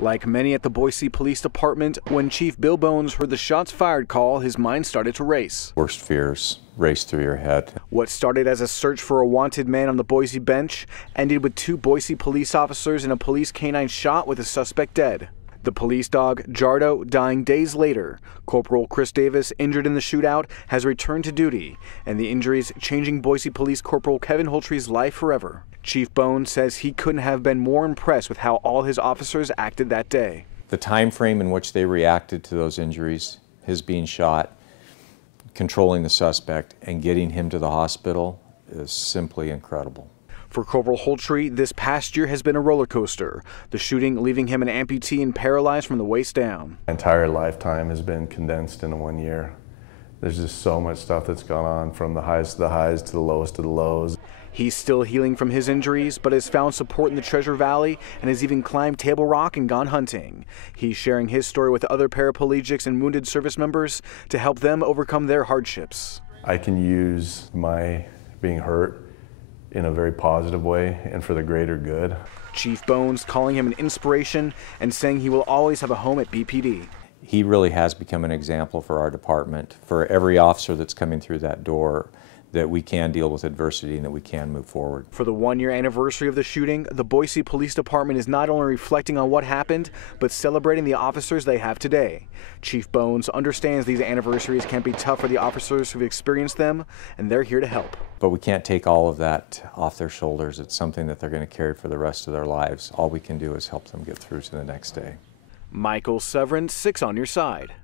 Like many at the Boise Police Department, when Chief Bill Bones heard the shots fired call, his mind started to race. Worst fears race through your head. What started as a search for a wanted man on the Boise Bench ended with 2 Boise police officers and a police canine shot with a suspect dead. The police dog, Jardo, dying days later. Corporal Chris Davis, injured in the shootout, has returned to duty, and the injuries changing Boise Police Corporal Kevin Holtry's life forever. Chief Bones says he couldn't have been more impressed with how all his officers acted that day. The time frame in which they reacted to those injuries, his being shot, controlling the suspect, and getting him to the hospital is simply incredible. For Corporal Holtry, this past year has been a roller coaster. The shooting leaving him an amputee and paralyzed from the waist down. My entire lifetime has been condensed into 1 year. There's just so much stuff that's gone on, from the highs to the highs to the lowest to the lows. He's still healing from his injuries, but has found support in the Treasure Valley and has even climbed Table Rock and gone hunting. He's sharing his story with other paraplegics and wounded service members to help them overcome their hardships. I can use my being hurt in a very positive way and for the greater good. Chief Bones calling him an inspiration and saying he will always have a home at BPD. He really has become an example for our department, for every officer that's coming through that door, that we can deal with adversity and that we can move forward. For the 1-year anniversary of the shooting, the Boise Police Department is not only reflecting on what happened, but celebrating the officers they have today. Chief Bones understands these anniversaries can be tough for the officers who've experienced them, and they're here to help. But we can't take all of that off their shoulders. It's something that they're going to carry for the rest of their lives. All we can do is help them get through to the next day. Michael Severin, 6 on your side.